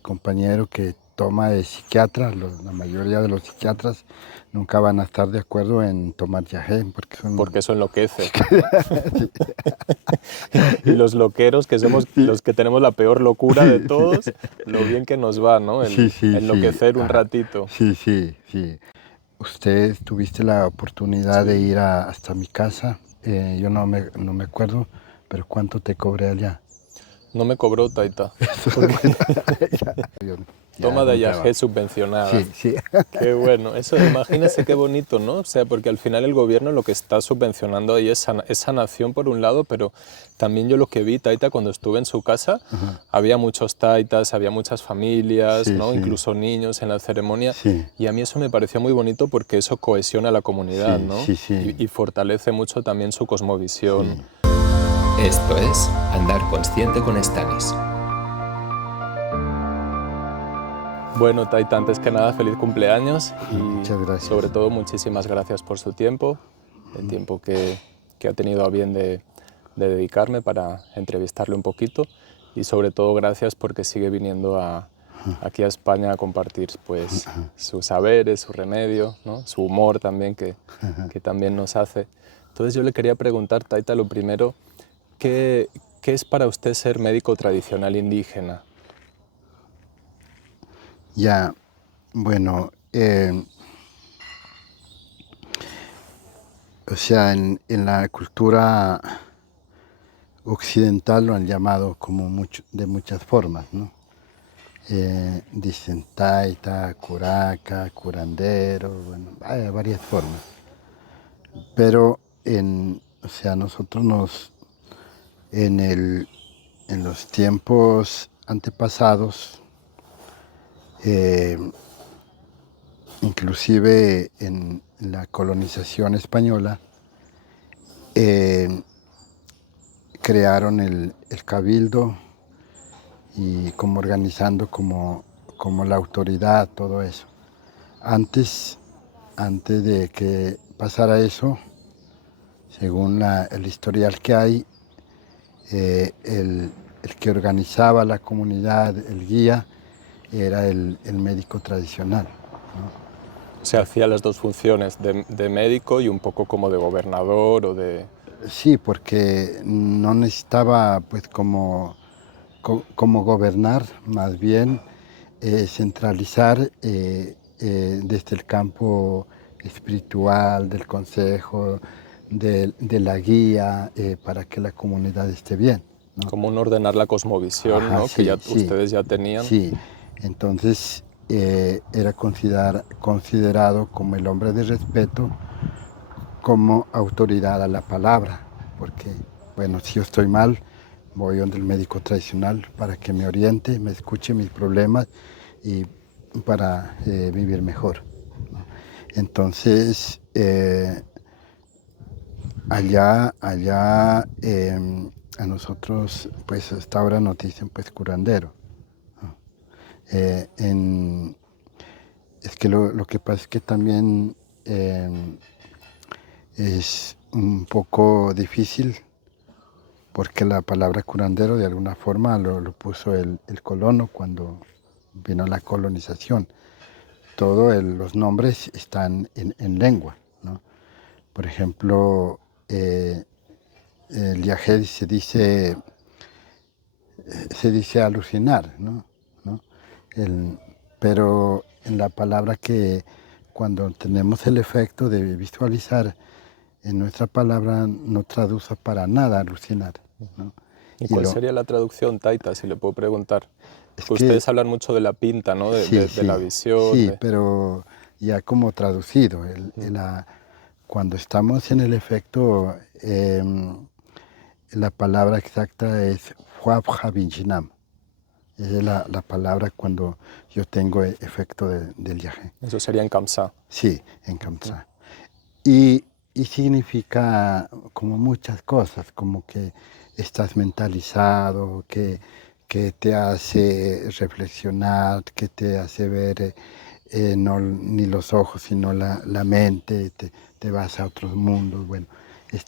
compañero que toma de psiquiatra, la mayoría de los psiquiatras nunca van a estar de acuerdo en tomar yagé porque eso enloquece. Sí, Y los loqueros, que somos sí, los que tenemos la peor locura de sí, todos, lo bien que nos va, ¿no? sí, El sí, sí, enloquecer un ajá, ratito. sí, sí, sí. Usted tuviste la oportunidad de Sí. ir hasta mi casa, yo no me acuerdo, pero ¿cuánto te cobré allá? No me cobró Taita, porque Bueno, ya toma de algún trabajo. Ayajé subvencionada. Sí, sí, Qué bueno, eso, imagínese qué bonito, ¿no? O sea, porque al final el gobierno lo que está subvencionando ahí es sanación por un lado, pero también yo lo que vi, Taita, cuando estuve en su casa, ajá, había muchos taitas, había muchas familias, sí, ¿no? sí, Incluso niños en la ceremonia, sí, y a mí eso me pareció muy bonito porque eso cohesiona a la comunidad, sí, ¿no? sí, sí, Y fortalece mucho también su cosmovisión. sí. Esto es Andar Consciente con Stanis. Bueno, Taita, antes que nada, feliz cumpleaños y Muchas gracias. sobre todo muchísimas gracias por su tiempo, el tiempo que ha tenido a bien de dedicarme para entrevistarle un poquito y sobre todo gracias porque sigue viniendo aquí a España a compartir pues sus saberes, su remedio, ¿no? Su humor también que también nos hace. Entonces yo le quería preguntar, Taita, lo primero, ¿qué es para usted ser médico tradicional indígena? Ya, bueno, o sea, en la cultura occidental lo han llamado como de muchas formas, ¿no? Dicen taita, curaca, curandero, bueno, hay varias formas. Pero o sea, en en los tiempos antepasados, eh, inclusive en la colonización española, eh, crearon el cabildo y como organizando como la autoridad, todo eso. Antes, antes de que pasara eso, según el historial que hay, eh, el, el que organizaba la comunidad, el guía, era el médico tradicional, ¿no? O sea, hacía las dos funciones de médico y un poco como de gobernador o de... Sí, porque no necesitaba pues como gobernar, más bien centralizar desde el campo espiritual, del consejo, de la guía, para que la comunidad esté bien, ¿no? como un ordenar la cosmovisión, Ajá, ¿no? Que sí, ya sí, ustedes ya tenían. sí. Entonces era considerado como el hombre de respeto, como autoridad a la palabra, porque, bueno, si yo estoy mal, voy donde el médico tradicional para que me oriente, me escuche mis problemas y para vivir mejor, ¿no? Entonces, a nosotros, pues hasta ahora nos dicen pues curandero, ¿no? Eh, en, es que lo que pasa es que también es un poco difícil porque la palabra curandero de alguna forma lo puso el colono cuando vino la colonización. Todos los nombres están en lengua, ¿no? Por ejemplo, el yagé se dice alucinar, ¿no? ¿No? El- pero en la palabra que cuando tenemos el efecto de visualizar, en nuestra palabra no traduce para nada alucinar, ¿no? ¿Y Y cuál lo, sería la traducción, Taita, si le puedo preguntar? es Porque que ustedes hablan mucho de la pinta, ¿no? sí, De la sí, visión, sí, de... pero ya como traducido. Cuando estamos en el efecto, la palabra exacta es Huabjabinjinam. Esa es la palabra cuando yo tengo efecto del viaje. Eso sería en Kamsá. Sí, en Kamsa. Y significa como muchas cosas, como que estás mentalizado, que te hace reflexionar, que te hace ver no ni los ojos, sino la mente, te vas a otros mundos. Bueno, es-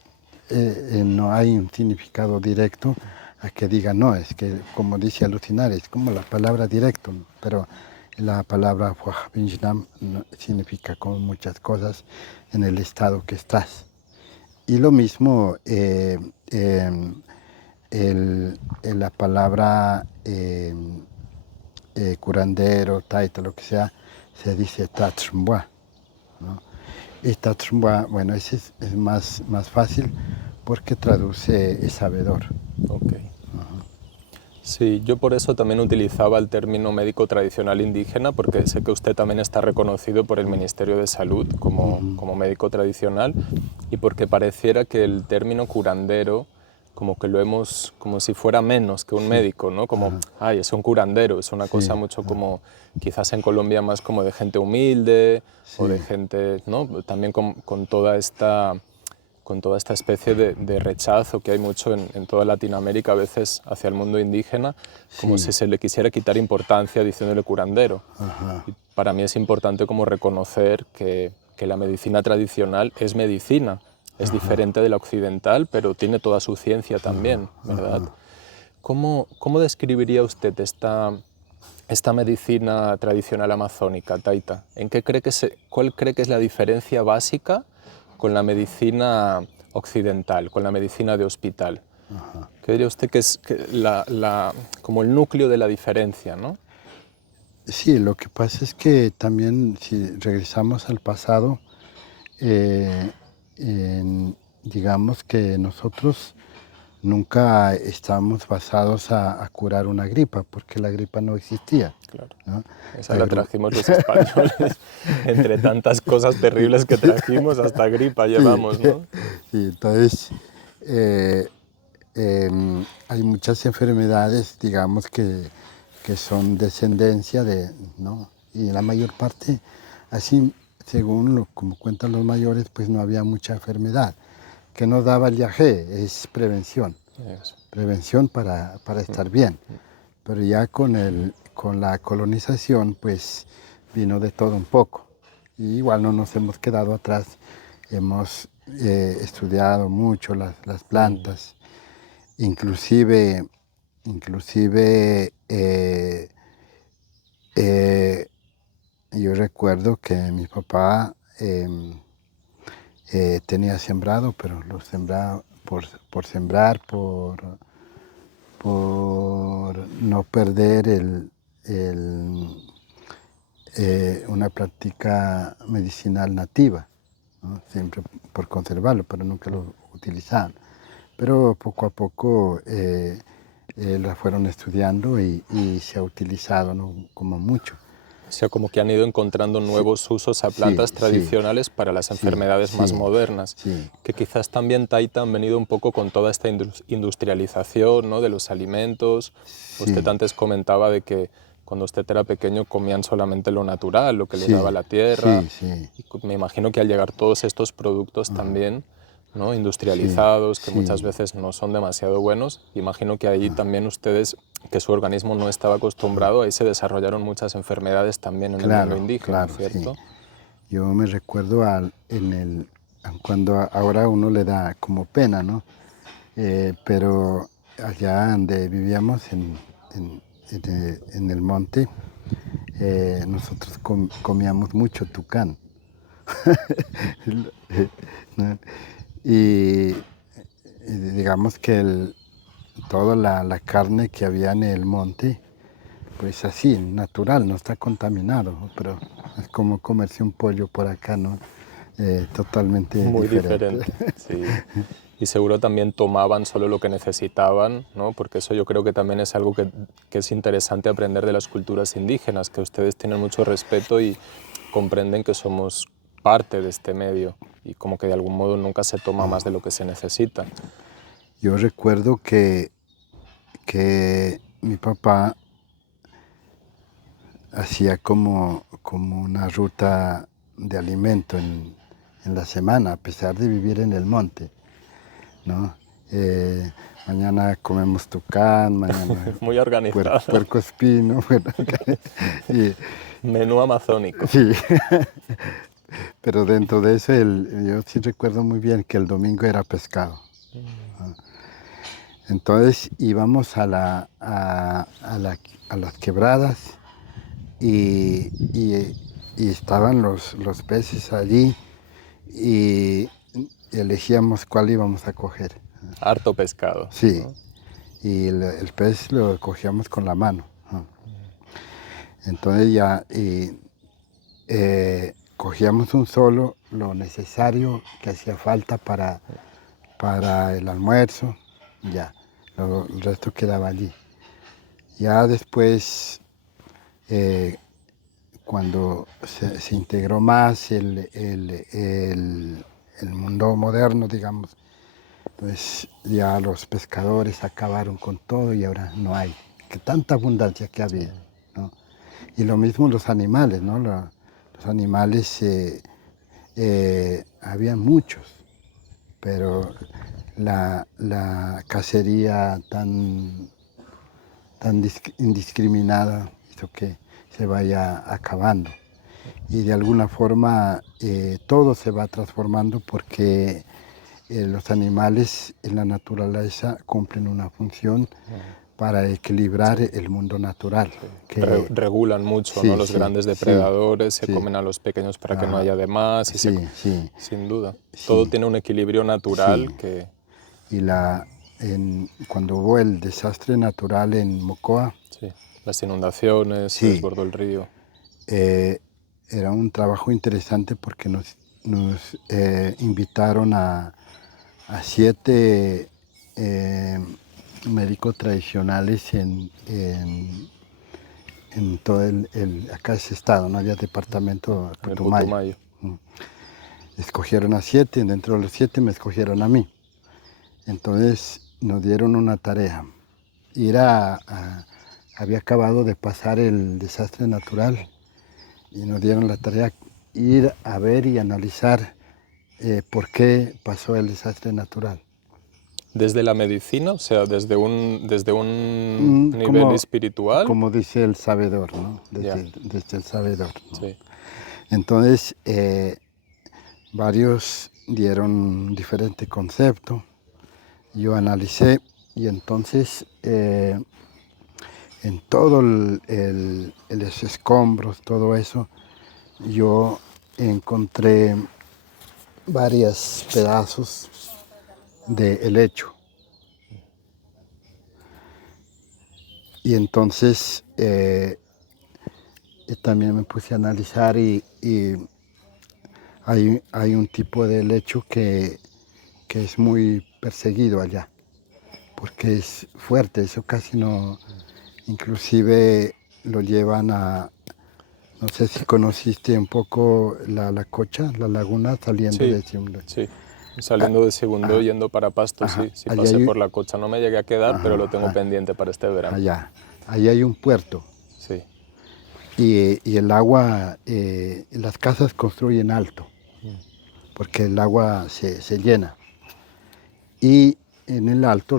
no hay un significado directo, a que diga, no, es que como dice alucinar, es como la palabra directo, ¿no? Pero la palabra Huajbinjnam significa como muchas cosas en el estado que estás. Y lo mismo la palabra curandero, taita, lo que sea, se dice tachmbua, ¿no? Y tachmbua, bueno, ese es más fácil porque traduce es sabedor. Ok. Sí, yo por eso también utilizaba el término médico tradicional indígena, porque sé que usted también está reconocido por el Ministerio de Salud como médico tradicional, y porque pareciera que el término curandero como que lo hemos, como si fuera menos que un médico, ¿no? Como, ay, es un curandero, es una cosa mucho como, quizás en Colombia más como de gente humilde, o de gente, ¿no? También con toda esta especie de rechazo que hay mucho en toda Latinoamérica a veces hacia el mundo indígena, como si se le quisiera quitar importancia diciéndole curandero. Y para mí es importante como reconocer que la medicina tradicional es medicina, es diferente de la occidental, pero tiene toda su ciencia también, ¿verdad? ¿Cómo describiría usted esta medicina tradicional amazónica, Taita? ¿Cuál cree que es la diferencia básica con la medicina occidental, con la medicina de hospital? ¿Qué diría usted que es como el núcleo de la diferencia, ¿no? Sí, lo que pasa es que también si regresamos al pasado, eh, digamos que nosotros nunca estábamos basados a curar una gripa, porque la gripa no existía, Claro. ¿no? Esa la trajimos los españoles, entre tantas cosas terribles que trajimos, hasta gripa llevamos, ¿no? Sí, entonces hay muchas enfermedades, digamos, que son descendencia de, ¿no? Y la mayor parte, así, según como cuentan los mayores, pues no había mucha enfermedad. ¿Qué nos daba el yagé? Es prevención. Eso. Prevención para estar bien. Pero ya con la colonización, pues vino de todo un poco. Y igual no nos hemos quedado atrás, hemos estudiado mucho las plantas, inclusive yo recuerdo que mi papá tenía sembrado, pero lo sembraba por sembrar, por no perder una práctica medicinal nativa, ¿no? Siempre por conservarlo, pero nunca lo utilizaban. Pero poco a poco la fueron estudiando y se ha utilizado, ¿no? Como mucho. O sea, como que han ido encontrando nuevos usos a Sí, plantas sí, tradicionales para las enfermedades más sí, modernas, sí. que quizás también, Taita, han venido un poco con toda esta industrialización, ¿no?, de los alimentos. Usted Sí, antes comentaba de que cuando usted era pequeño comían solamente lo natural, lo que les sí, daba la tierra, sí, sí, y me imagino que al llegar todos estos productos también, ¿no?, sí, industrializados, que muchas sí. veces no son demasiado buenos, imagino que ahí también ustedes, que su organismo no estaba acostumbrado, ahí se desarrollaron muchas enfermedades también en el mundo Claro, indígena, claro, sí. ¿cierto? Yo me recuerdo cuando ahora uno le da como pena, ¿no? Pero allá donde vivíamos en el monte, nosotros comíamos mucho tucán. ¿No? Y, y digamos que toda la carne que había en el monte, pues así, natural, no está contaminado, ¿no? Pero es como comerse un pollo por acá, ¿no? Totalmente Muy diferente. diferente, sí. Y seguro también tomaban solo lo que necesitaban, ¿no? Porque eso yo creo que también es algo que es interesante aprender de las culturas indígenas, que ustedes tienen mucho respeto y comprenden que somos parte de este medio y como que de algún modo nunca se toma más de lo que se necesita. Yo recuerdo que mi papá hacía como una ruta de alimento en la semana, a pesar de vivir en el monte, ¿no? Mañana comemos tucán, mañana Muy organizado. puerco espino, bueno, y, Menú amazónico. sí, pero dentro de eso yo sí recuerdo muy bien que el domingo era pescado. Entonces íbamos a las quebradas y estaban los peces allí y elegíamos cuál íbamos a coger. Harto pescado. Sí, ¿no? y el pez lo cogíamos con la mano, ¿no? Entonces ya cogíamos un solo, lo necesario que hacía falta para el almuerzo, ya, el resto quedaba allí. Ya después, cuando se integró más el mundo moderno, digamos, pues ya los pescadores acabaron con todo y ahora no hay, que tanta abundancia que había, ¿no? Y lo mismo los animales, ¿no? Los animales, había muchos, pero la cacería tan indiscriminada hizo que se vaya acabando. Y de alguna forma todo se va transformando porque los animales en la naturaleza cumplen una función para equilibrar el mundo natural. Que, Regulan mucho, sí, ¿no? Los sí, grandes sí, depredadores se sí. comen a los pequeños para que no haya de más. Sí, sí, Sin duda. sí, Todo tiene un equilibrio natural sí. que... Y cuando hubo el desastre natural en Mocoa, Sí, las inundaciones, se sí, desbordó el río. era un trabajo interesante porque nos invitaron a 7 médicos tradicionales en todo acá ese estado, no había departamento En el Putumayo. Putumayo. Escogieron a 7, dentro de los 7 me escogieron a mí. Entonces nos dieron una tarea. Había acabado de pasar el desastre natural y nos dieron la tarea ir a ver y analizar por qué pasó el desastre natural. Desde la medicina, o sea, desde un nivel Como, espiritual. como dice el sabedor, ¿no? Ya, Desde el sabedor, ¿no? sí. Entonces, varios dieron un diferente concepto. Yo analicé y entonces en todo los escombros, todo eso, yo encontré varios pedazos de helecho. Y entonces también me puse a analizar y hay un tipo de helecho que es muy perseguido allá, porque es fuerte, eso casi no, inclusive lo llevan no sé si conociste un poco la Cocha, la laguna saliendo Sí, de Simla. sí. Saliendo de Segundo, yendo para Pasto, Ajá, sí. Sí allá pasé hay, por la Cocha. No me llegué a quedar, pero lo tengo ajá, pendiente para este verano. ahí hay un puerto Sí. y el agua, las casas construyen alto, porque el agua se llena. Y en el alto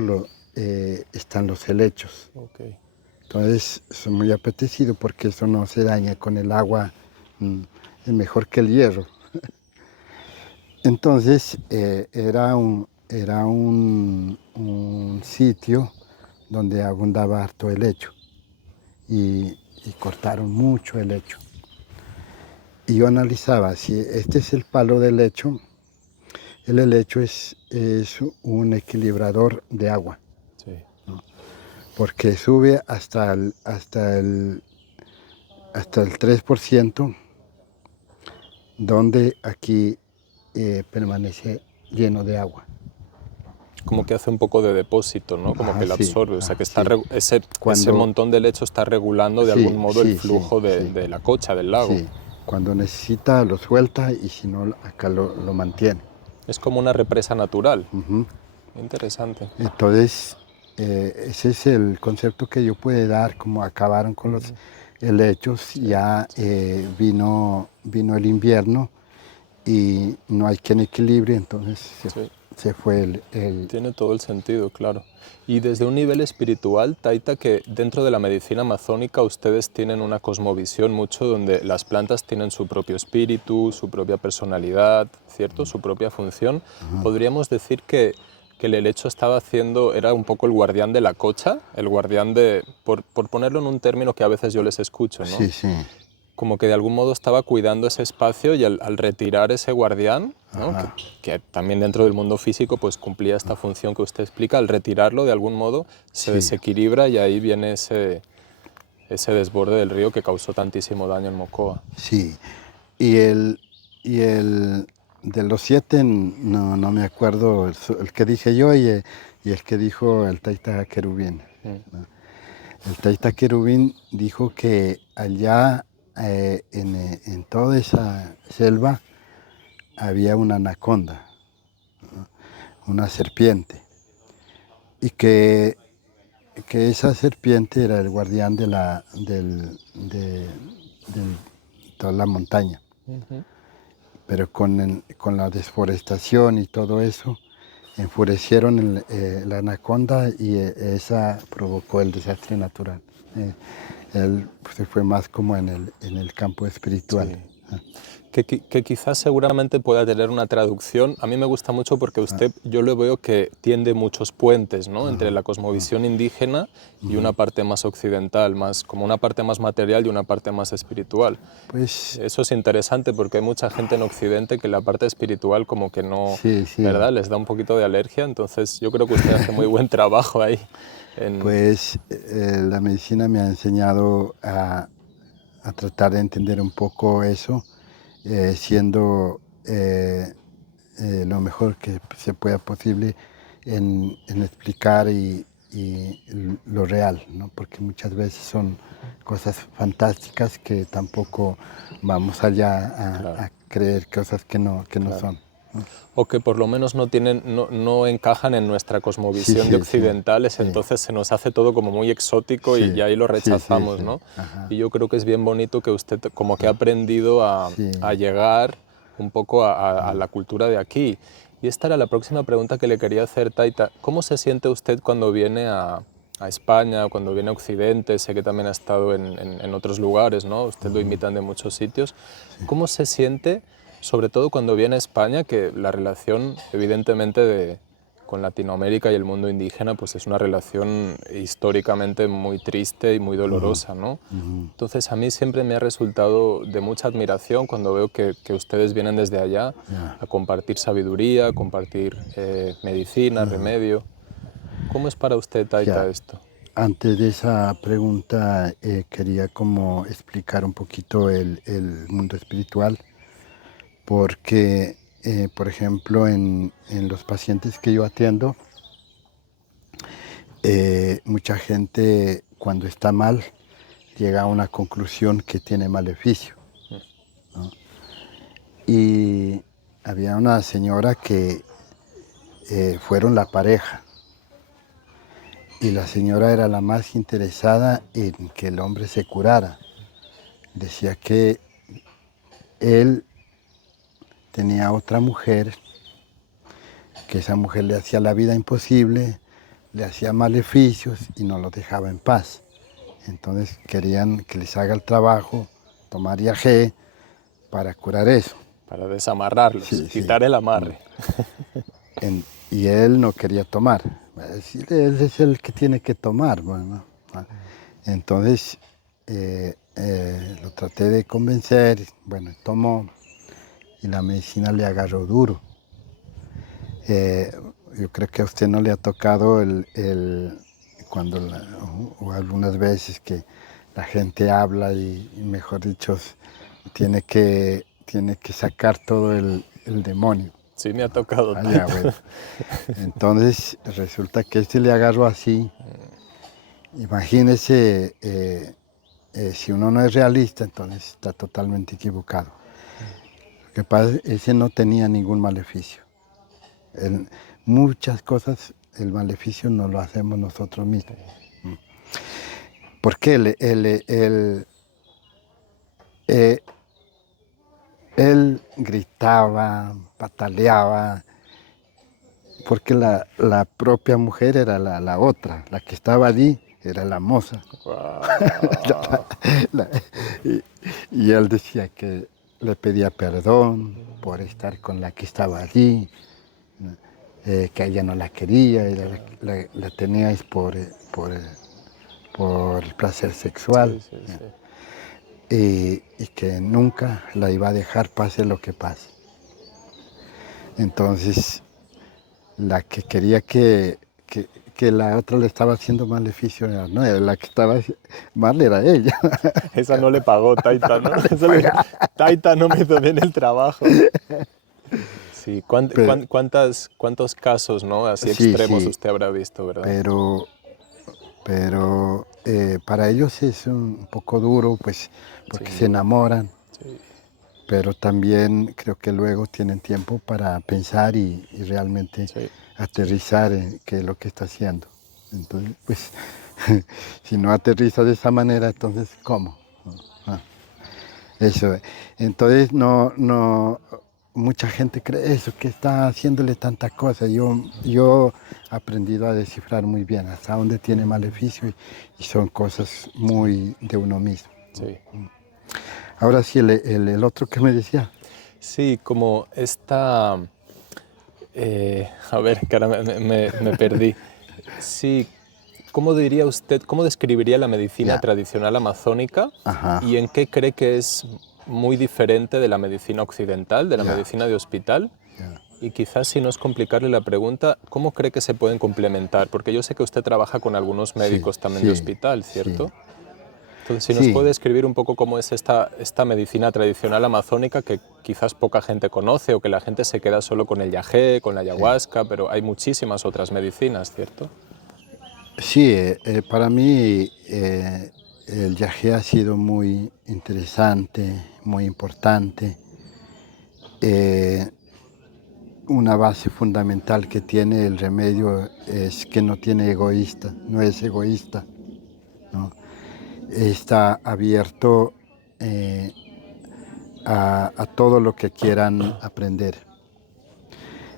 están los helechos. Okay. Entonces, son muy apetecidos porque eso no se daña con el agua, es mejor que el hierro. Entonces, era un sitio donde abundaba harto helecho y cortaron mucho helecho. Y yo analizaba, si este es el palo del helecho, el helecho es un equilibrador de agua, Sí. porque sube hasta el 3%, donde aquí permanece lleno de agua. Como que hace un poco de depósito, ¿no? Como que lo Sí, absorbe. O sea, que está sí. ese montón de lecho está regulando de algún modo el flujo sí, de la Cocha, del lago. sí. Cuando necesita lo suelta y si no, acá lo mantiene. Es como una represa natural. Ujú. Interesante. Entonces, ese es el concepto que yo puedo dar, como acabaron con los helechos, ya vino el invierno y no hay quien equilibre, entonces se fue el... Tiene todo el sentido, claro. Y desde un nivel espiritual, Taita, que dentro de la medicina amazónica ustedes tienen una cosmovisión mucho donde las plantas tienen su propio espíritu, su propia personalidad, ¿cierto? Su propia función. Podríamos decir que que el helecho estaba haciendo, era un poco el guardián de la cocha, el guardián de, por ponerlo en un término que a veces yo les escucho, ¿no? Sí, sí. Como que de algún modo estaba cuidando ese espacio y al retirar ese guardián, ¿no? que también dentro del mundo físico pues cumplía esta función que usted explica, al retirarlo de algún modo se Sí. desequilibra y ahí viene ese desborde del río que causó tantísimo daño en Mocoa. Sí. Y el de los 7, no me acuerdo el que dije yo y el que dijo el Taita Querubín, ¿no? El Taita Querubín dijo que allá en toda esa selva había una anaconda, ¿no? Una serpiente, y que esa serpiente era el guardián de toda la montaña. Pero con la desforestación y todo eso, enfurecieron la anaconda y esa provocó el desastre natural. Él se fue más como en el campo espiritual. Sí. Que quizás seguramente pueda tener una traducción. A mí me gusta mucho porque usted, yo lo veo que tiende muchos puentes, ¿no? Entre la cosmovisión indígena y una parte más occidental, más, como una parte más material y una parte más espiritual. Pues, eso es interesante porque hay mucha gente en Occidente que la parte espiritual como que no, sí, sí. ¿verdad? Les da un poquito de alergia, entonces yo creo que usted hace muy buen trabajo ahí. Pues la medicina me ha enseñado a tratar de entender un poco eso, siendo lo mejor que se pueda posible en explicar y lo real, ¿no? Porque muchas veces son cosas fantásticas que tampoco vamos allá Claro. a creer cosas que no Claro. son, ¿no? O que por lo menos no encajan en nuestra cosmovisión Sí, de sí, occidentales, sí. entonces se nos hace todo como muy exótico Sí, y ahí lo sí, rechazamos, sí, sí. ¿no? Ajá. Y yo creo que es bien bonito que usted como que ha aprendido Sí. a llegar un poco a la cultura de aquí. Y esta era la próxima pregunta que le quería hacer, Taita. ¿Cómo se siente usted cuando viene a España, cuando viene a Occidente? Sé que también ha estado en otros lugares, ¿no? Usted lo invitan de muchos sitios. ¿Cómo se siente, sobre todo cuando viene a España, que la relación evidentemente con Latinoamérica y el mundo indígena pues es una relación históricamente muy triste y muy dolorosa, ¿no? Entonces a mí siempre me ha resultado de mucha admiración cuando veo que ustedes vienen desde allá a compartir sabiduría, a compartir medicina, remedio. ¿Cómo es para usted, Taita, Ya. esto? Antes de esa pregunta, quería como explicar un poquito el mundo espiritual, porque, por ejemplo, en los pacientes que yo atiendo, mucha gente cuando está mal llega a una conclusión que tiene maleficio, ¿no? Y había una señora que fueron la pareja, y la señora era la más interesada en que el hombre se curara. Decía que él tenía otra mujer, que esa mujer le hacía la vida imposible, le hacía maleficios y no lo dejaba en paz. Entonces querían que les haga el trabajo, tomar yagé para curar eso. Para desamarrarlos, Sí, sí. quitar el amarre. Y él no quería tomar. Él es el que tiene que tomar. Bueno, ¿no? Entonces lo traté de convencer, bueno, tomó y la medicina le agarró duro. Yo creo que a usted no le ha tocado o algunas veces que la gente habla y mejor dicho, tiene que sacar todo el demonio. Sí, me ha tocado. Ya, bueno. Entonces resulta que le agarró así. Imagínese, si uno no es realista, entonces está totalmente equivocado. Lo que pasa es que ese no tenía ningún maleficio. Muchas cosas, el maleficio no lo hacemos nosotros mismos. Porque él gritaba, pataleaba, porque la propia mujer era la otra, la que estaba allí era la moza. Wow. Y él decía que le pedía perdón por estar con la que estaba allí. que ella no la quería, ella la tenía es por el placer sexual, Sí, sí, sí. y que nunca la iba a dejar pase lo que pase. Entonces, la que quería que la otra le estaba haciendo maleficio, no, la que estaba mal era ella. Esa no le pagó Taita, ¿no? Le Esa pagaba. Taita no me hizo bien el trabajo. Sí, Pero, ¿cuántos casos, ¿no? Así sí, extremos sí, usted habrá visto, ¿verdad? pero, para ellos es un poco duro, pues, porque Sin se duda. enamoran, Sí, pero también creo que luego tienen tiempo para pensar y realmente sí, aterrizar en qué es lo que está haciendo. Entonces, pues, si no aterriza de esa manera, entonces, ¿cómo? Ah, eso. Entonces, mucha gente cree eso, que está haciéndole tantas cosas. Yo he aprendido a descifrar muy bien hasta dónde tiene maleficio y son cosas muy de uno mismo. sí. Ahora sí, el otro que me decía. Sí, como esta... a ver, que ahora me perdí. Sí, ¿cómo diría usted, cómo describiría la medicina Ya. tradicional amazónica Ajá. y en qué cree que es muy diferente de la medicina occidental, de la Ya. medicina de hospital? Ya. Y quizás, si no es complicarle la pregunta, ¿cómo cree que se pueden complementar? Porque yo sé que usted trabaja con algunos Sí, médicos también de sí, hospital, sí. ¿cierto? Entonces, si nos Sí, puede describir un poco cómo es esta medicina tradicional amazónica que quizás poca gente conoce o que la gente se queda solo con el yagé, con la sí. ayahuasca, pero hay muchísimas otras medicinas, ¿cierto? Sí, para mí el viaje ha sido muy interesante, muy importante. Eh, una base fundamental que tiene el remedio es que no tiene egoísta, no es egoísta, ¿no? Está abierto eh, a todo lo que quieran aprender.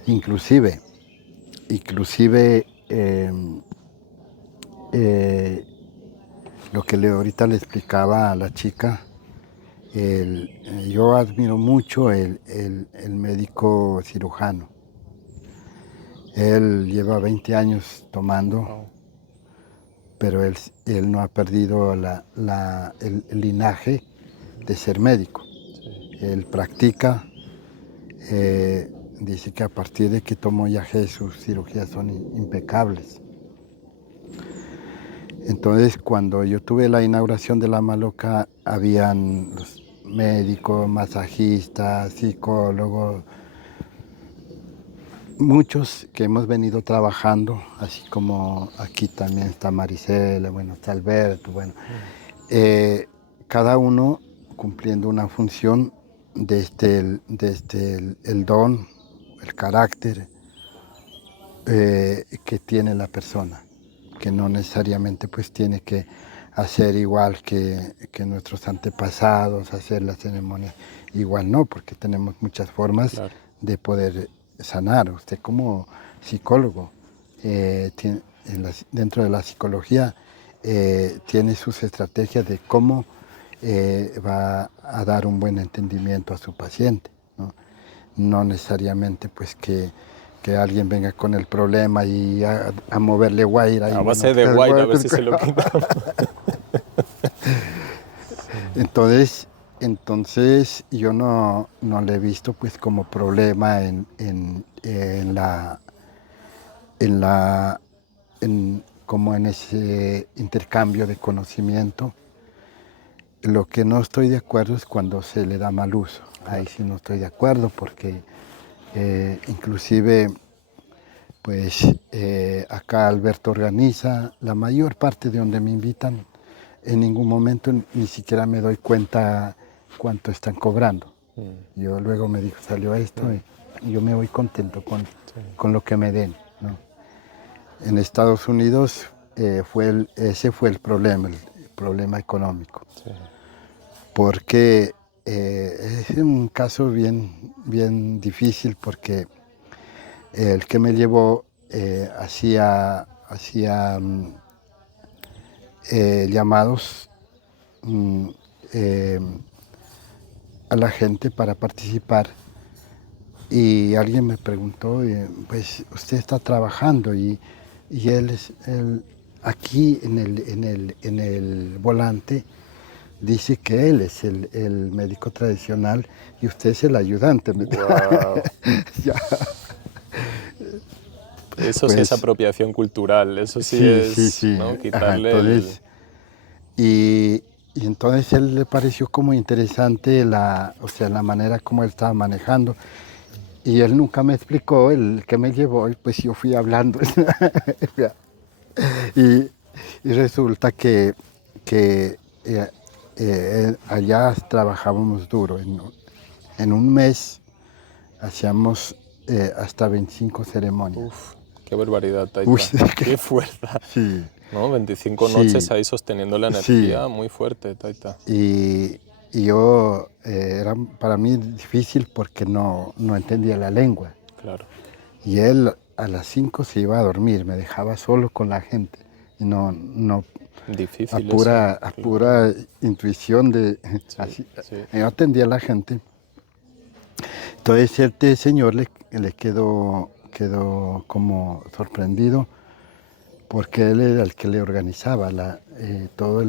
Inclusive, inclusive eh, lo que ahorita le explicaba a la chica, yo admiro mucho el médico cirujano. Él lleva 20 años tomando, Wow. pero él no ha perdido el linaje de ser médico. Sí, Él practica, eh, dice que a partir de que tomó yagé sus cirugías son impecables. Entonces, cuando yo tuve la inauguración de La Maloca, habían los médicos, masajistas, psicólogos, muchos que hemos venido trabajando, así como aquí también está Marisela, bueno, está Alberto, bueno, eh, cada uno cumpliendo una función desde el don, el carácter que tiene la persona, que no necesariamente pues tiene que hacer igual que nuestros antepasados, hacer las ceremonias igual no, porque tenemos muchas formas claro. de poder sanar. Usted como psicólogo, dentro de la psicología, tiene sus estrategias de cómo va a dar un buen entendimiento a su paciente, ¿no? No necesariamente pues que alguien venga con el problema y a moverle guaira y A bueno, base de guaira, a ver si se lo quitamos. entonces, entonces yo no le he visto pues como problema en la como en ese intercambio de conocimiento. Lo que no estoy de acuerdo es cuando se le da mal uso. Ahí Claro. sí no estoy de acuerdo porque inclusive pues acá Alberto organiza la mayor parte de donde me invitan. En ningún momento ni siquiera me doy cuenta cuánto están cobrando. Yo luego me dijo, salió esto y yo me voy contento Sí, con lo que me den, ¿no? En Estados Unidos ese fue el problema económico, sí, porque es un caso bien difícil porque el que me llevó hacía llamados eh, a la gente para participar y alguien me preguntó, pues usted está trabajando y él aquí en el volante dice que él es el médico tradicional y usted es el ayudante. Wow. Ya, Eso sí es pues apropiación cultural, eso sí sí, es, sí. ¿no? Ajá, Quitarle el... entonces, y entonces él le pareció como interesante o sea, la manera como él estaba manejando. Y él nunca me explicó el que me llevó, y pues yo fui hablando. y, y resulta que allá trabajábamos duro. En un mes hacíamos hasta 25 ceremonias. Uf, qué barbaridad, Uy, Taita. Qué fuerza, sí, ¿no? 25 noches sí, ahí sosteniendo la sí. energía, muy fuerte, Taita. Y yo, era para mí difícil porque no entendía la lengua. Claro. Y él a las 5 se iba a dormir, me dejaba solo con la gente. Y no Difícil eso, a claro. pura intuición Sí, así, sí. yo atendía a la gente. Entonces este señor le quedó como sorprendido porque él era el que le organizaba todo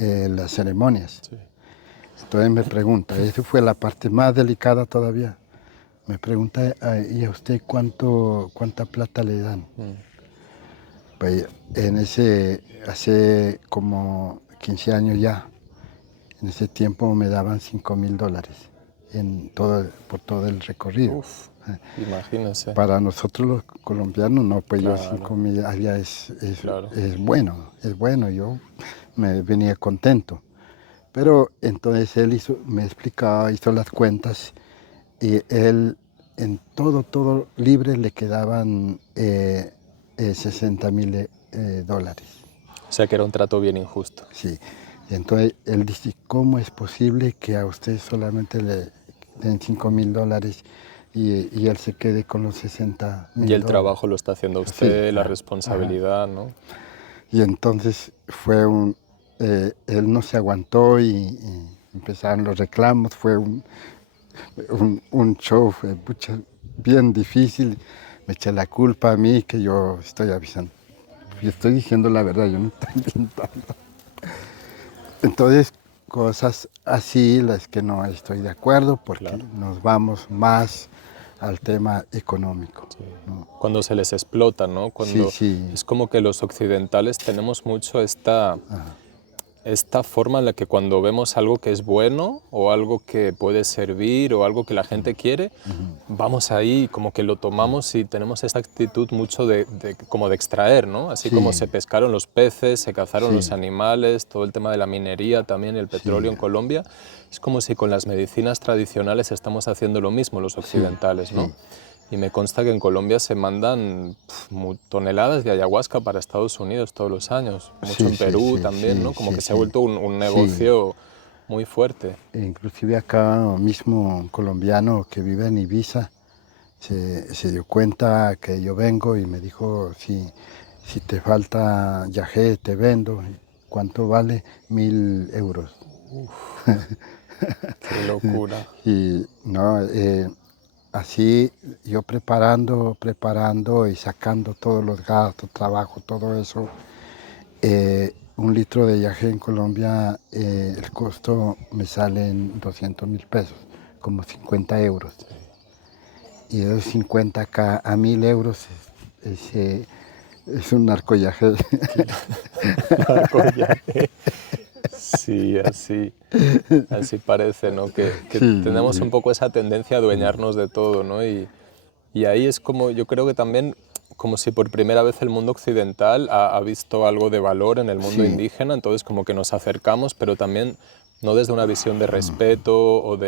las ceremonias. Sí. Entonces me pregunta, esa fue la parte más delicada todavía. Me pregunta, ¿y a usted cuánta plata le dan? Mm. Pues hace como 15 años ya, en ese tiempo me daban $5,000 por todo el recorrido. Uf, imagínese. Para nosotros los colombianos, no, pues yo Claro, 5,000 allá claro. es bueno, yo me venía contento. Pero entonces él me explicaba, hizo las cuentas y él en todo libre le quedaban $60,000. O sea que era un trato bien injusto. Sí. Y entonces él dice, ¿cómo es posible que a usted solamente le den $5,000 y él se quede con los 60 Y mil el dólares? trabajo lo está haciendo Sí. usted, la Ajá. responsabilidad, ¿no? Y entonces él no se aguantó y empezaron los reclamos, fue un show, fue bien difícil, me eché la culpa a mí que yo estoy avisando. Yo estoy diciendo la verdad, yo no estoy inventando. Entonces, cosas así las que no estoy de acuerdo porque Claro. nos vamos más al tema económico. Sí. ¿No? Cuando se les explota, ¿no? Sí, Cuando sí. es como que los occidentales tenemos mucho esta forma en la que cuando vemos algo que es bueno o algo que puede servir o algo que la gente quiere, vamos ahí como que lo tomamos y tenemos esa actitud mucho como de extraer, ¿no? Así como Sí, se pescaron los peces, se cazaron los sí, animales, todo el tema de la minería también, el petróleo sí, en Colombia, es como si con las medicinas tradicionales estamos haciendo lo mismo los sí, occidentales, ¿no? sí. Y me consta que en Colombia se mandan toneladas de ayahuasca para Estados Unidos todos los años, mucho Sí, en sí, Perú sí, también, sí, ¿no? Como sí, que se ha sí, vuelto un sí. negocio muy fuerte. Inclusive acá mismo un colombiano que vive en Ibiza se dio cuenta que yo vengo y me dijo, si te falta yagé, te vendo. ¿Cuánto vale? 1.000 euros. Qué locura. Y no, así yo preparando y sacando todos los gastos, trabajo, todo eso. 1 litro de yagé en Colombia, el costo me sale en 200.000 pesos, como 50 euros. Y de esos 50 acá a 1.000 euros es un narcoyagé. Narcoyaje. Sí, así parece, ¿no? Que tenemos un Sí, poco esa tendencia a adueñarnos de todo, ¿no? Y ahí es como, yo creo que también, como si por primera vez el mundo occidental ha visto algo de valor en el mundo sí, indígena, entonces como que nos acercamos, pero también no desde una visión de respeto o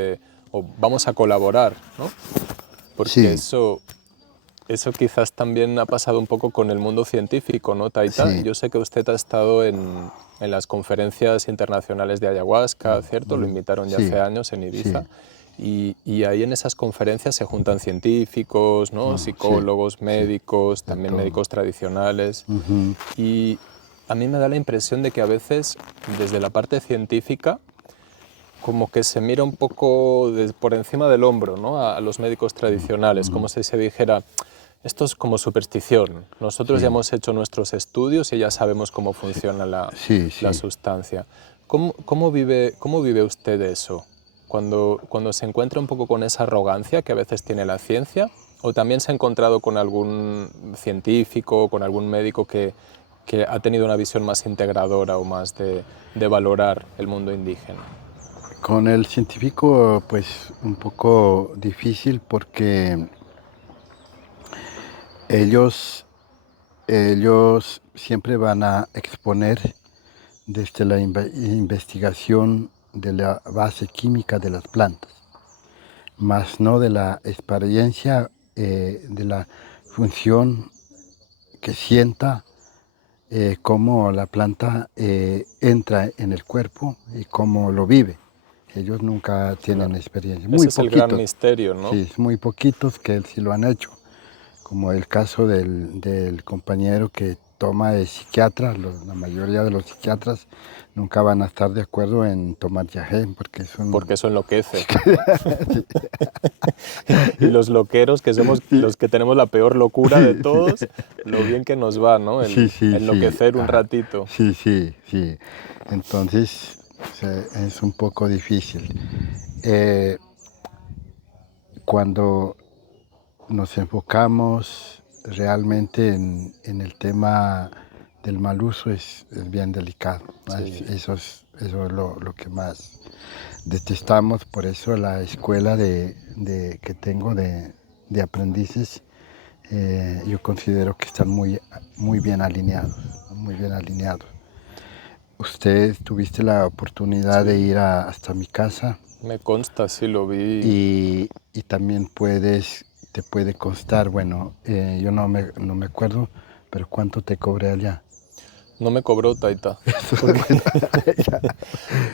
vamos a colaborar, ¿no? Porque sí, eso quizás también ha pasado un poco con el mundo científico, ¿no, Taita? sí, Yo sé que usted ha estado en las conferencias internacionales de ayahuasca, ¿cierto? Lo invitaron ya hace sí, años en sí, Ibiza. Y ahí en esas conferencias se juntan científicos, ¿no? sí, Psicólogos, sí, médicos, de también todo. médicos tradicionales. Ujú, Y a mí me da la impresión de que a veces, desde la parte científica, como que se mira un poco por encima del hombro, ¿no? A los médicos tradicionales, como si se dijera, esto es como superstición. Nosotros ya Sí, hemos hecho nuestros estudios y ya sabemos cómo funciona sí, la sí. sustancia. ¿Cómo vive usted eso? Cuando se encuentra un poco con esa arrogancia que a veces tiene la ciencia, o también se ha encontrado con algún científico, con algún médico que ha tenido una visión más integradora o más de valorar el mundo indígena. Con el científico, pues un poco difícil porque ellos, ellos siempre van a exponer desde la investigación de la base química de las plantas, más no de la experiencia, de la función que sienta, cómo la planta entra en el cuerpo y cómo lo vive. Ellos nunca tienen Claro. experiencia, muy Ese es el gran poquitos, misterio, ¿no? sí, muy poquitos que sí lo han hecho, como el caso del compañero que toma de psiquiatra. La mayoría de los psiquiatras nunca van a estar de acuerdo en tomar yagé, porque es un... Porque eso enloquece, ¿no? Y los loqueros, que somos Sí, los que tenemos la peor locura de sí, sí, todos, lo bien que nos va, ¿no? sí, El sí, sí, enloquecer un ajá, ratito. sí, sí, sí. Entonces es un poco difícil. Eh, Cuando nos enfocamos realmente en el tema del mal uso es bien delicado, ¿no? Sí, Eso es lo que más detestamos. Por eso la escuela que tengo de aprendices, yo considero que están muy bien alineados, muy bien alineados. Usted tuviste la oportunidad de sí. ir hasta mi casa Me consta, sí, lo vi. y también te puede costar, bueno, yo no me acuerdo, pero ¿cuánto te cobré allá? No me cobró Taita, Eso, porque, bueno, ya,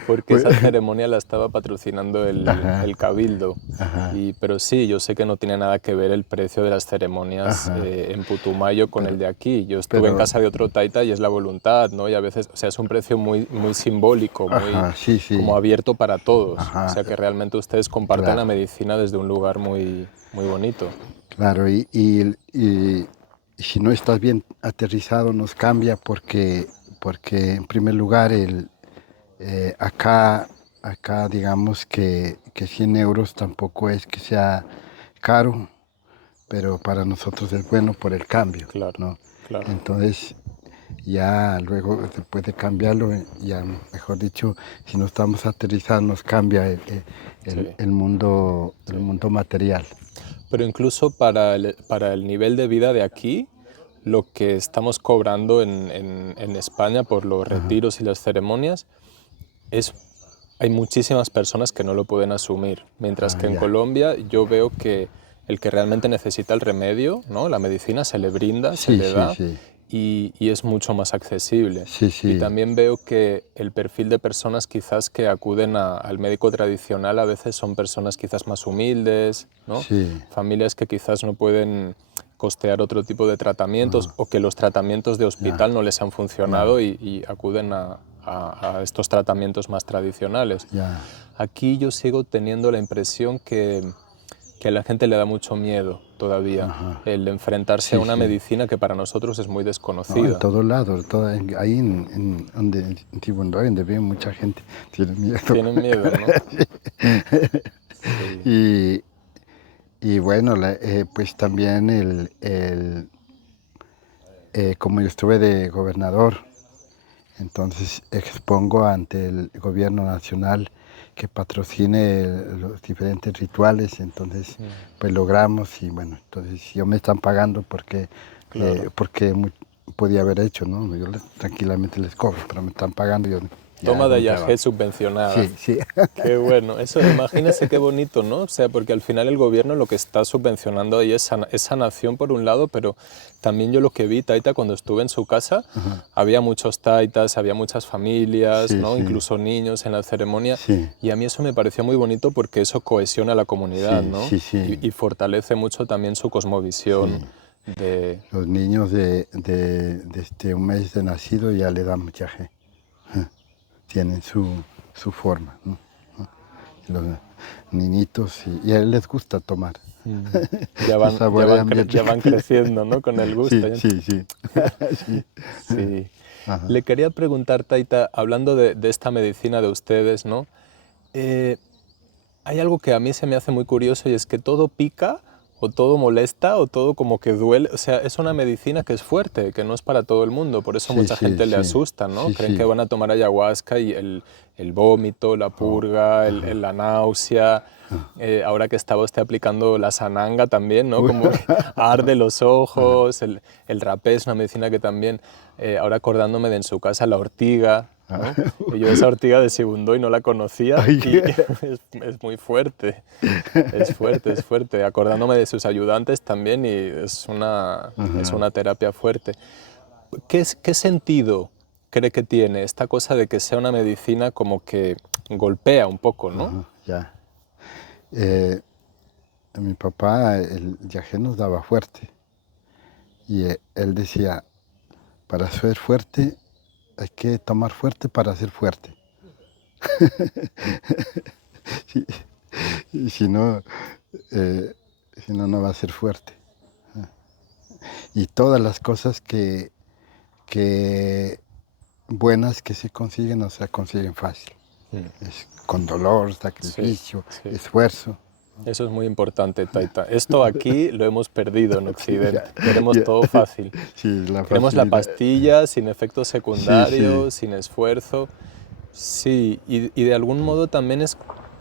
porque pues, esa ceremonia la estaba patrocinando ajá, el Cabildo. ajá, Pero sí, yo sé que no tiene nada que ver el precio de las ceremonias ajá, en Putumayo con el pero, de aquí. Yo estuve en pero, casa de otro taita y es la voluntad, ¿no? Y a veces, o sea, es un precio muy simbólico, muy ajá, sí, como sí, abierto para todos. O ajá, sea, que realmente ustedes comparten la claro, medicina desde un lugar muy bonito. claro, y si no estás bien aterrizado nos cambia porque en primer lugar acá digamos que 100 euros tampoco es que sea caro, pero para nosotros es bueno por el cambio, Claro, ¿no? claro. Entonces, ya luego después de cambiarlo, ya mejor dicho, si no estamos aterrizados nos cambia Sí, el sí. mundo material. Pero incluso para el nivel de vida de aquí, lo que estamos cobrando en España por los retiros y las ceremonias es hay muchísimas personas que no lo pueden asumir, mientras Ah, que en ya. Colombia yo veo que el que realmente necesita el remedio, ¿no? La medicina se le brinda, se Sí, le sí, da sí. y es mucho más accesible. Sí, Y sí. también veo que el perfil de personas quizás que acuden al médico tradicional a veces son personas quizás más humildes, ¿no? Sí. Familias que quizás no pueden costear otro tipo de tratamientos Ah, o que los tratamientos de ya, hospital no les han funcionado ya, y acuden a estos tratamientos más tradicionales. ya. Aquí yo sigo teniendo la impresión que a la gente le da mucho miedo todavía Ajá. el enfrentarse a Sí, una sí. medicina que para nosotros es muy No, en desconocida. todos lados, ahí en Tibundoy, donde vive mucha gente, tiene miedo. Tienen miedo, ¿no? Sí, Y, y bueno, pues también como yo estuve de gobernador, entonces expongo ante el gobierno nacional que patrocine los diferentes rituales, entonces pues logramos y bueno, entonces si yo me están pagando claro. porque podía haber hecho, ¿no? Tranquilamente les cobro, pero me están pagando y yo ya Toma hago de mi ayajé trabajo. subvencionada. Sí, sí, Qué bueno, eso imagínese qué bonito, ¿no? O sea, porque al final el gobierno lo que está subvencionando ahí es sanación por un lado, pero también yo lo que vi, Taita, cuando estuve en su casa, había muchos taitas, había muchas familias, sí, ¿no? sí, Incluso niños en la ceremonia, sí, y a mí eso me pareció muy bonito porque eso cohesiona a la comunidad, sí, ¿no? sí, sí, Y fortalece mucho también su cosmovisión sí. de... Los niños de un mes de nacido ya le dan muchaje, tienen su forma, ¿no? los niñitos, y a él les gusta tomar. Ya van ya van creciendo, ¿no? Con el gusto. Sí. Sí. Sí. Ajá. Le quería preguntar, Taita, hablando de esta medicina de ustedes, ¿no? Hay algo que a mí se me hace muy curioso y es que todo pica o todo molesta o todo como que duele. O sea, es una medicina que es fuerte, que no es para todo el mundo. Por eso mucha gente le asusta, ¿no? Sí, Creen sí. que van a tomar ayahuasca y el vómito, la purga, la náusea. Ahora que estaba usted aplicando la sananga también, ¿no? Como que arde los ojos. El rapé es una medicina que también, ahora acordándome de en su casa, la ortiga, ¿no? Y yo esa ortiga de Sibundoy no la conocía y es muy fuerte, es fuerte. Acordándome de sus ayudantes también y es una terapia fuerte. ¿Qué sentido cree que tiene esta cosa de que sea una medicina como que golpea un poco, ¿no? Ajá, ya. Mi papá, el yagé nos daba fuerte. Y él decía, para ser fuerte hay que tomar fuerte para ser fuerte. Sí, y si no, no va a ser fuerte. Y todas las cosas que buenas que se consiguen no se consiguen fácil. Es con dolor, sacrificio, Sí. esfuerzo. Eso es muy importante, Taita. Esto aquí lo hemos perdido en Occidente. Ya, Queremos ya. todo fácil. Sí, la Queremos la facilidad. pastilla sin efectos secundarios, Sí. sin esfuerzo. Sí, y de algún modo también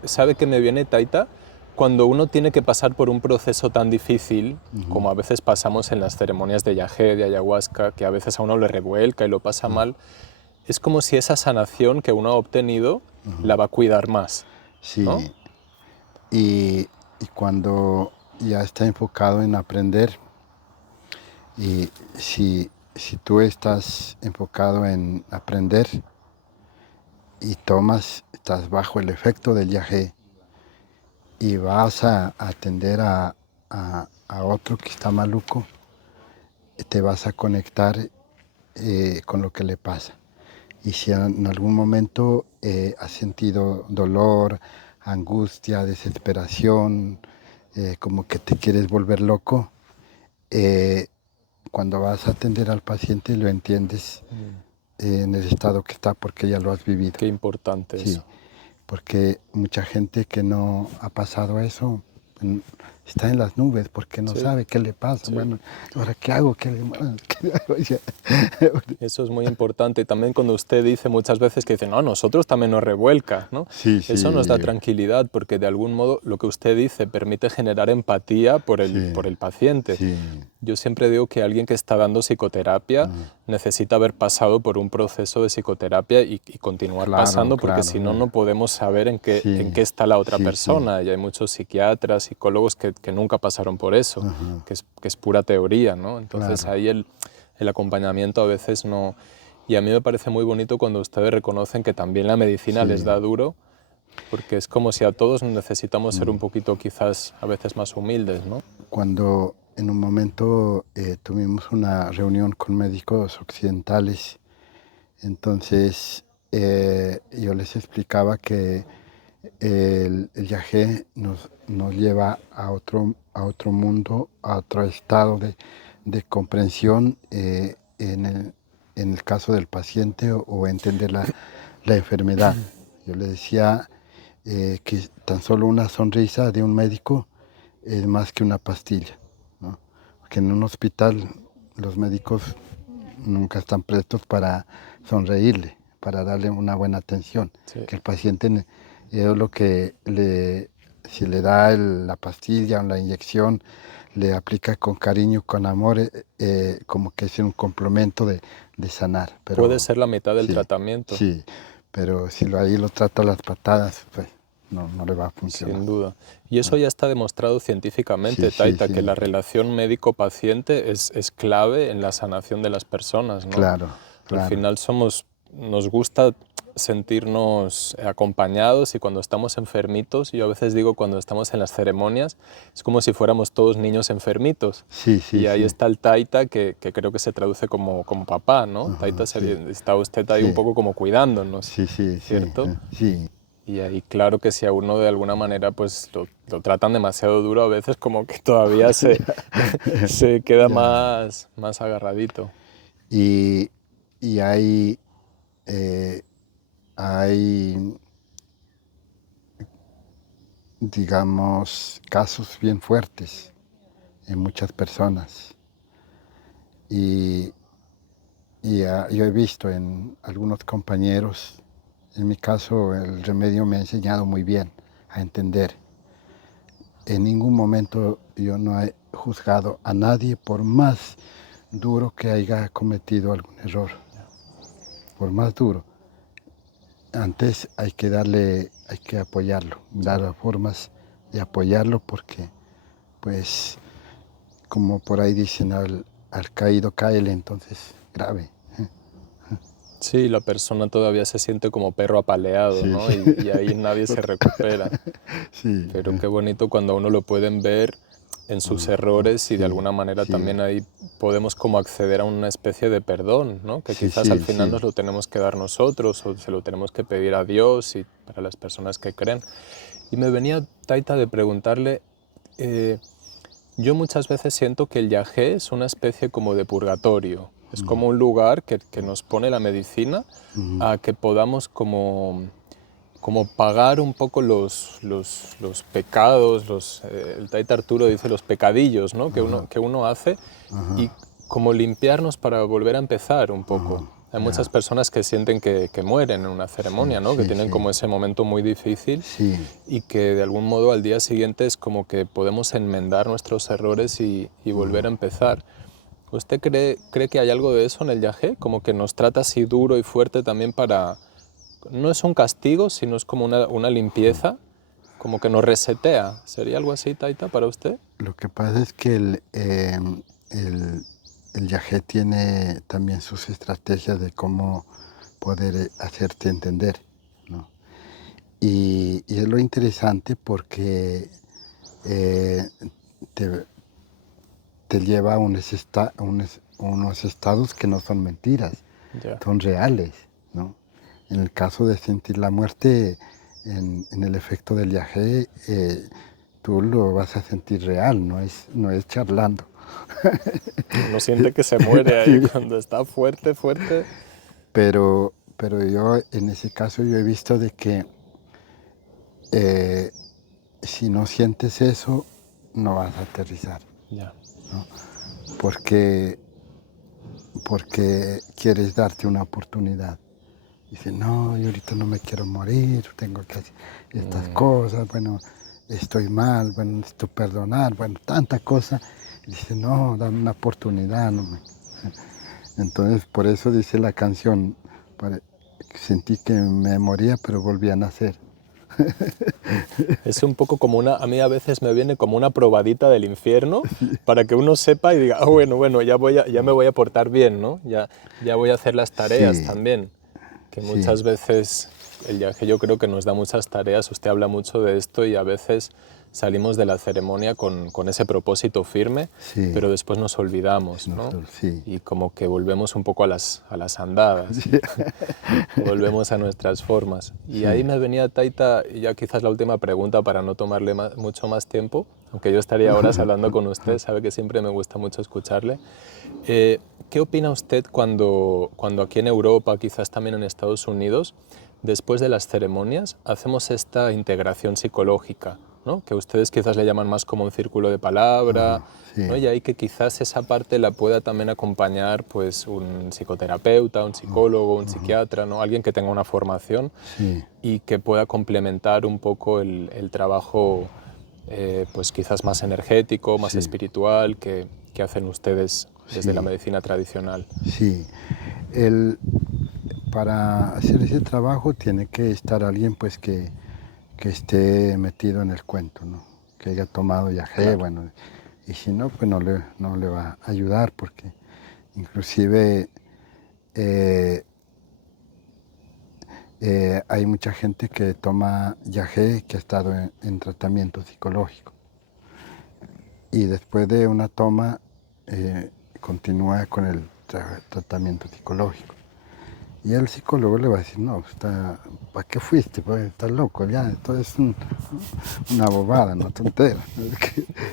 ¿sabe qué me viene, Taita? Cuando uno tiene que pasar por un proceso tan difícil, como a veces pasamos en las ceremonias de yagé, de ayahuasca, que a veces a uno le revuelca y lo pasa mal, es como si esa sanación que uno ha obtenido la va a cuidar más, Sí. ¿no? Y cuando ya está enfocado en aprender, y si tú estás enfocado en aprender y estás bajo el efecto del yagé y vas a atender a otro que está maluco, te vas a conectar con lo que le pasa. Y si en algún momento has sentido dolor, angustia, desesperación, como que te quieres volver loco, cuando vas a atender al paciente lo entiendes en el estado que está porque ya lo has vivido. Qué importante Sí, eso. porque mucha gente que no ha pasado eso está en las nubes porque no Sí. sabe qué le pasa. Sí. Bueno, ¿ahora qué hago? ¿Qué hago? Eso es muy importante. También cuando usted dice muchas veces que dice, no, a nosotros también nos revuelca, ¿no? Sí. Eso nos da tranquilidad porque de algún modo lo que usted dice permite generar empatía por el paciente. Sí. Yo siempre digo que alguien que está dando psicoterapia necesita haber pasado por un proceso de psicoterapia y continuar pasando porque si no, no podemos saber en qué está la otra persona. Y hay muchos psiquiatras, psicólogos que nunca pasaron por eso, que es pura teoría, ¿no? Entonces ahí el acompañamiento a veces no... Y a mí me parece muy bonito cuando ustedes reconocen que también la medicina les da duro, porque es como si a todos necesitamos ser un poquito quizás a veces más humildes, ¿no? Cuando en un momento tuvimos una reunión con médicos occidentales, entonces yo les explicaba que el yagé nos lleva a otro mundo, a otro estado de comprensión en el caso del paciente o entender la enfermedad. Yo le decía que tan solo una sonrisa de un médico es más que una pastilla, ¿no? Porque en un hospital los médicos nunca están prestos para sonreírle, para darle una buena atención. Sí. Que el paciente es lo que si le da la pastilla o la inyección, le aplica con cariño, con amor, como que es un complemento de sanar. Pero, puede ser la mitad del tratamiento. Sí, pero si ahí lo trata a las patadas, pues no le va a funcionar. Sin duda. Y eso ya está demostrado científicamente, Taita, que la relación médico-paciente es clave en la sanación de las personas, ¿no? Claro. Al final nos gusta sentirnos acompañados y cuando estamos enfermitos, yo a veces digo cuando estamos en las ceremonias, es como si fuéramos todos niños enfermitos. Y ahí está el Taita, que creo que se traduce como papá, ¿no? Taita, está usted ahí un poco como cuidándonos, ¿cierto? Sí. Y ahí claro que si a uno de alguna manera pues lo tratan demasiado duro, a veces como que todavía se queda Ya. más agarradito. Y, y eh, hay, digamos, casos bien fuertes en muchas personas. Y, yo he visto en algunos compañeros, en mi caso el remedio me ha enseñado muy bien a entender. En ningún momento yo no he juzgado a nadie por más duro que haya cometido algún error, por más duro. Antes hay que apoyarlo, dar formas de apoyarlo porque, pues, como por ahí dicen, al caído cáele, entonces grave. Sí, la persona todavía se siente como perro apaleado, Sí, ¿no? Y ahí nadie se recupera. sí, Pero qué bonito cuando a uno lo pueden ver en sus errores y de sí, alguna manera sí, también ahí podemos como acceder a una especie de perdón, ¿no? Que sí, quizás al sí, final sí. nos lo tenemos que dar nosotros o se lo tenemos que pedir a Dios y para las personas que creen. Y me venía Taita de preguntarle, eh, yo muchas veces siento que el yagé es una especie como de purgatorio, es como un lugar que nos pone la medicina a que podamos como pagar un poco los pecados, el Taita Arturo dice los pecadillos, ¿no? que uno hace y como limpiarnos para volver a empezar un poco. Hay muchas Ya, personas que sienten que mueren en una sí, ceremonia, ¿no? Que sí, tienen sí, como ese momento muy difícil sí. y que de algún modo al día siguiente es como que podemos enmendar nuestros errores y volver a empezar. ¿Usted cree que hay algo de eso en el yagé? Como que nos trata así duro y fuerte también para... No es un castigo, sino es como una limpieza, como que nos resetea. ¿Sería algo así, Taita, para usted? Lo que pasa es que el, el yagé tiene también sus estrategias de cómo poder hacerte entender, ¿no? Y es lo interesante porque eh, te, te lleva a unos estados que no son mentiras, Ya. son reales, ¿no? En el caso de sentir la muerte, en el efecto del viaje, tú lo vas a sentir real, no es charlando. Uno siente que se muere ahí Sí. cuando está fuerte, fuerte. Pero yo, en ese caso, yo he visto de que eh, si no sientes eso, no vas a aterrizar, Ya. porque, porque quieres darte una oportunidad. Dice, no, yo ahorita no me quiero morir, tengo que hacer estas cosas, bueno, estoy mal, bueno, necesito perdonar, bueno, tanta cosa. Dice, no, dame una oportunidad. No me... Entonces, por eso dice la canción, sentí que me moría, pero volví a nacer. Es un poco como a mí a veces me viene como una probadita del infierno para que uno sepa y diga, ah, bueno, ya me voy a portar bien, ¿no? Ya voy a hacer las tareas Sí, también. Que sí, muchas veces el viaje yo creo que nos da muchas tareas, usted habla mucho de esto y a veces salimos de la ceremonia con ese propósito firme, sí, pero después nos olvidamos, ¿no? sí. Y como que volvemos un poco a las andadas, Sí, volvemos a nuestras formas. Y ahí sí, me venía Taita, y ya quizás la última pregunta para no tomarle mucho más tiempo, aunque yo estaría horas hablando con usted, sabe que siempre me gusta mucho escucharle. ¿Qué opina usted cuando aquí en Europa, quizás también en Estados Unidos, después de las ceremonias, hacemos esta integración psicológica, ¿no? Que ustedes quizás le llaman más como un círculo de palabra, ¿no? sí, Y ahí que quizás esa parte la pueda también acompañar pues, un psicoterapeuta, un psicólogo, un psiquiatra, ¿no? Alguien que tenga una formación sí, y que pueda complementar un poco el trabajo pues quizás más energético, más sí, espiritual que hacen ustedes desde la sí, medicina tradicional. sí. El, para hacer ese trabajo tiene que estar alguien pues que esté metido en el cuento, ¿no? Que haya tomado yagé, Claro. bueno, y si no, pues no le va a ayudar porque inclusive eh, hay mucha gente que toma yagé que ha estado en tratamiento psicológico y después de una toma continúa con el tratamiento psicológico. Y el psicólogo le va a decir, no, ¿para qué fuiste? Pues estás loco, ya, esto es una bobada, una tontera.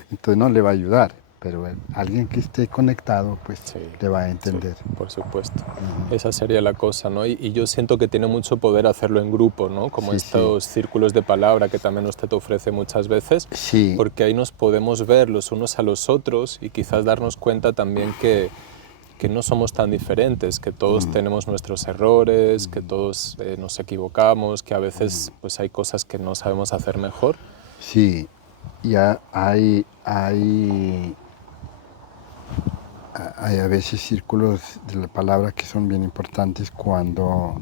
Entonces no le va a ayudar, pero alguien que esté conectado, pues Sí, le va a entender. sí, por supuesto. Esa sería la cosa, ¿no? Y yo siento que tiene mucho poder hacerlo en grupo, ¿no? Como Sí, sí, estos círculos de palabra que también usted te ofrece muchas veces, sí, porque ahí nos podemos ver los unos a los otros y quizás darnos cuenta también que no somos tan diferentes, que todos tenemos nuestros errores, que todos nos equivocamos, que a veces pues hay cosas que no sabemos hacer mejor. sí. Ya hay a veces círculos de la palabra que son bien importantes cuando...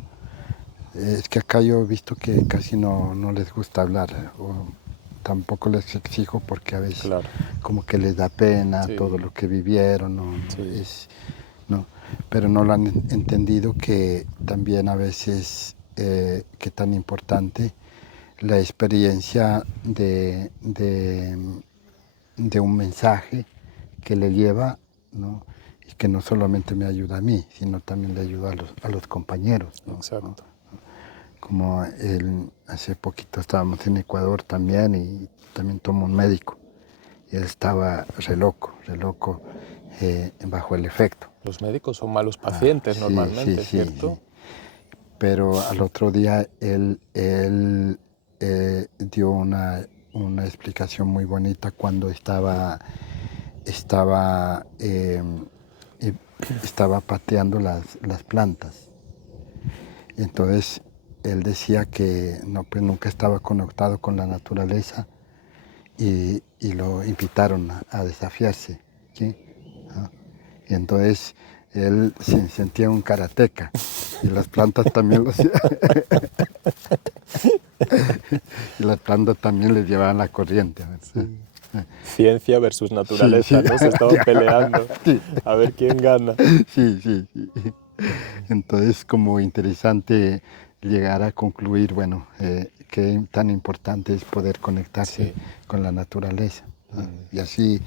Es que acá yo he visto que casi no les gusta hablar, o tampoco les exijo porque a veces Claro, como que les da pena todo sí, lo que vivieron, sí, no, pero no lo han entendido que también a veces, que tan importante la experiencia de un mensaje que le lleva, ¿no? Y que no solamente me ayuda a mí, sino también le ayuda a los compañeros, ¿no? exacto. Como hace poquito estábamos en Ecuador también y también tomó un médico. Y él estaba re loco, bajo el efecto. Los médicos son malos pacientes Sí, sí, normalmente, sí, ¿cierto? sí. Pero al otro día él dio una explicación muy bonita cuando estaba, eh, eh, estaba pateando las plantas. Entonces él decía que no, pues nunca estaba conectado con la naturaleza y lo invitaron a desafiarse. ¿Sí? ¿Ah? Y entonces él se sentía un karateca y las plantas también lo hacían. Y las plantas también les llevaban la corriente. ¿Verdad? Ciencia versus Sí, naturaleza, sí. ¿no? Se estaban peleando Sí, a ver quién gana. sí, sí, sí. Entonces, como interesante llegar a concluir, bueno, qué tan importante es poder conectarse Sí. con la naturaleza, ¿no? Y así,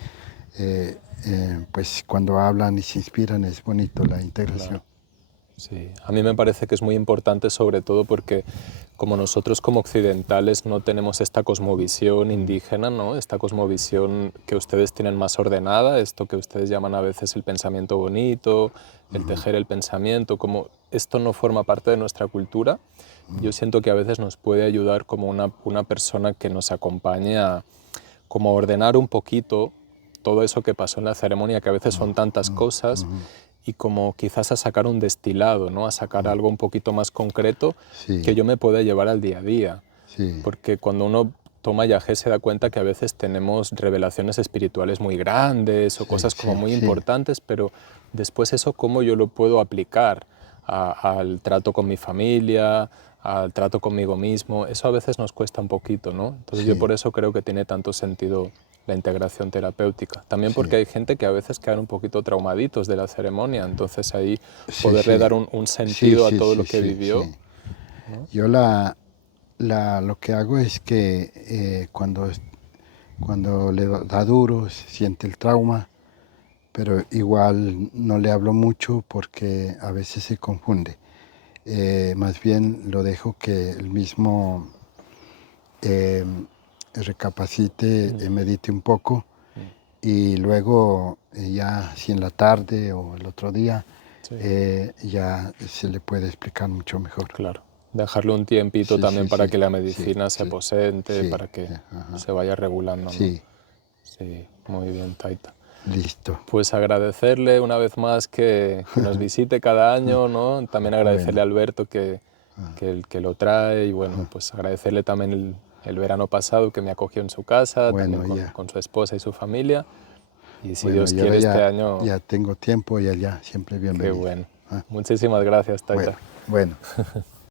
pues cuando hablan y se inspiran es bonito la integración. Claro. Sí, a mí me parece que es muy importante sobre todo porque como nosotros como occidentales no tenemos esta cosmovisión indígena, ¿no? Esta cosmovisión que ustedes tienen más ordenada, esto que ustedes llaman a veces el pensamiento bonito, el tejer el pensamiento, como esto no forma parte de nuestra cultura, yo siento que a veces nos puede ayudar como una persona que nos acompañe a como ordenar un poquito todo eso que pasó en la ceremonia, que a veces son tantas cosas, y como quizás a sacar un destilado, ¿no? A sacar algo un poquito más concreto que Sí, yo me pueda llevar al día a día. sí, Porque cuando uno toma yagé se da cuenta que a veces tenemos revelaciones espirituales muy grandes o sí, cosas como sí, muy sí, importantes, pero después eso cómo yo lo puedo aplicar al trato con mi familia, al trato conmigo mismo, eso a veces nos cuesta un poquito, ¿no? Entonces yo por sí, eso creo que tiene tanto sentido la integración terapéutica. También porque sí, hay gente que a veces quedan un poquito traumaditos de la ceremonia, entonces ahí sí, poderle sí, dar un sí, sentido a sí, todo sí, lo que sí, vivió, sí. ¿no? Yo lo que hago es que cuando le da duro, siente el trauma, pero igual no le hablo mucho porque a veces se confunde. Más bien lo dejo que él mismo eh, recapacite, medite un poco y luego ya si en la tarde o el otro día Sí. ya se le puede explicar mucho mejor. Claro, dejarle un tiempito Sí, también sí, para sí, que la sí, medicina se sí, aposente, sí, para que ajá, se vaya regulando, ¿no? sí, Sí, muy bien, Taita. listo. Pues agradecerle una vez más que nos visite cada año, ¿no? También agradecerle Bueno, a Alberto que lo trae y bueno, pues agradecerle también el verano pasado que me acogió en su casa, también bueno, ya. con su esposa y su familia. Y si Bueno, Dios y ahora quiere este ya, año, ya tengo tiempo y allá siempre qué bienvenido. bueno. ¿Ah? Muchísimas gracias, Bueno, Taita. bueno.